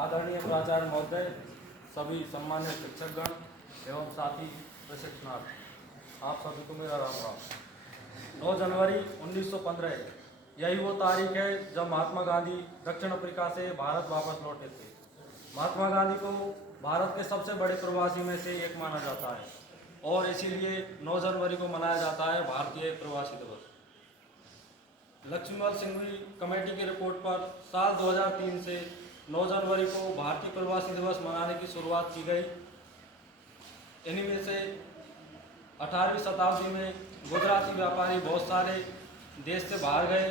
आदरणीय प्राचार्य महोदय, सभी सम्मानित शिक्षकगण एवं साथी प्रशिक्षणार्थी, आप सभी को मेरा राम राम। 9 जनवरी 1915 यही वो तारीख है जब महात्मा गांधी दक्षिण अफ्रीका से भारत वापस लौटे थे। महात्मा गांधी को भारत के सबसे बड़े प्रवासी में से एक माना जाता है और इसीलिए 9 जनवरी को मनाया जाता है भारतीय प्रवासी दिवस। लक्ष्मीमल सिंघवी कमेटी की रिपोर्ट पर साल 2003 से 9 जनवरी को भारतीय प्रवासी दिवस मनाने की शुरुआत की गई। इन्हीं में से 18वीं शताब्दी में गुजराती व्यापारी बहुत सारे देश से बाहर गए।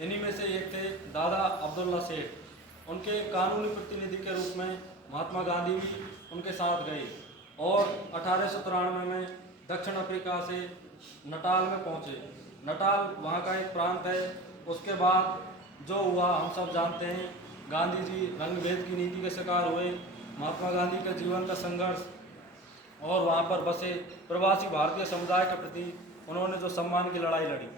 इन्हीं में से एक थे दादा अब्दुल्ला सेठ। उनके कानूनी प्रतिनिधि के रूप में महात्मा गांधी भी उनके साथ गए और 1893 में दक्षिण अफ्रीका से नटाल में पहुँचे। नटाल वहाँ का एक प्रांत है। उसके बाद जो हुआ हम सब जानते हैं। गांधी जी रंगभेद की नीति के शिकार हुए। महात्मा गांधी के जीवन का संघर्ष और वहाँ पर बसे प्रवासी भारतीय समुदाय के प्रति उन्होंने जो सम्मान की लड़ाई लड़ी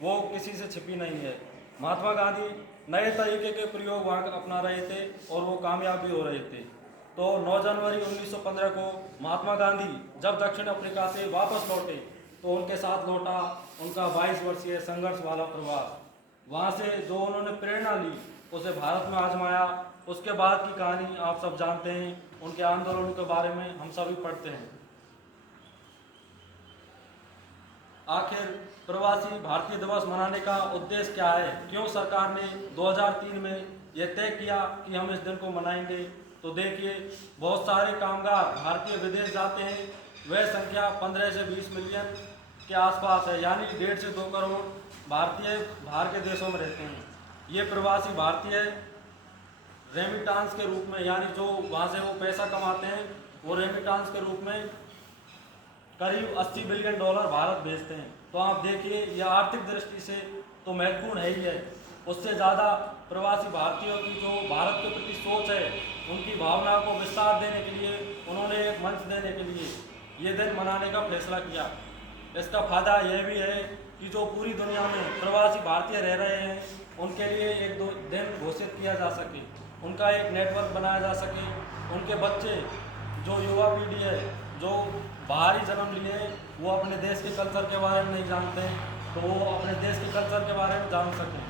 वो किसी से छिपी नहीं है। महात्मा गांधी नए तरीके के प्रयोग वहाँ अपना रहे थे और वो कामयाब भी हो रहे थे। तो 9 जनवरी 1915 को महात्मा गांधी जब दक्षिण अफ्रीका से वापस लौटे तो उनके साथ लौटा उनका 22 वर्षीय संघर्ष वाला प्रवास। वहाँ से जो उन्होंने प्रेरणा ली उसे भारत में आजमाया। उसके बाद की कहानी आप सब जानते हैं। उनके आंदोलनों के बारे में हम सभी पढ़ते हैं। आखिर प्रवासी भारतीय दिवस मनाने का उद्देश्य क्या है? क्यों सरकार ने 2003 में यह तय किया कि हम इस दिन को मनाएंगे? तो देखिए, बहुत सारे कामगार भारतीय विदेश जाते हैं। वह संख्या 15 से 20 मिलियन के आसपास है, यानी 1.5 से 2 करोड़ भारतीय बाहर के देशों में रहते हैं। ये प्रवासी भारतीय रेमिटांस के रूप में, यानी जो वहाँ से वो पैसा कमाते हैं वो रेमिटांस के रूप में करीब $80 बिलियन भारत भेजते हैं। तो आप देखिए, यह आर्थिक दृष्टि से तो महत्वपूर्ण है ही है। उससे ज़्यादा प्रवासी भारतीयों की जो भारत के प्रति सोच है, उनकी भावना को विस्तार देने के लिए, उन्होंने एक मंच देने के लिए ये दिन मनाने का फैसला किया। इसका फ़ायदा यह भी है कि जो पूरी दुनिया में प्रवासी भारतीय रह रहे हैं उनके लिए एक दो दिन घोषित किया जा सके, उनका एक नेटवर्क बनाया जा सके। उनके बच्चे, जो युवा पीढ़ी है जो बाहरी जन्म लिए, वो अपने देश के कल्चर के बारे में नहीं जानते हैं, तो वो अपने देश के कल्चर के बारे में जान सकें,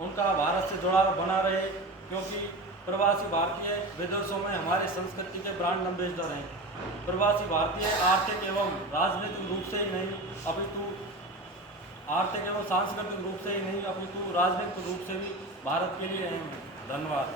उनका भारत से जुड़ाव बना रहे। क्योंकि प्रवासी भारतीय विदेशों में हमारे संस्कृति के ब्रांड एम्बेसडर हैं। प्रवासी भारतीय आर्थिक एवं राजनीतिक रूप से ही नहीं अपितु आर्थिक एवं सांस्कृतिक रूप से ही नहीं अपितु राजनीतिक रूप से भी भारत के लिए अहम है। धन्यवाद।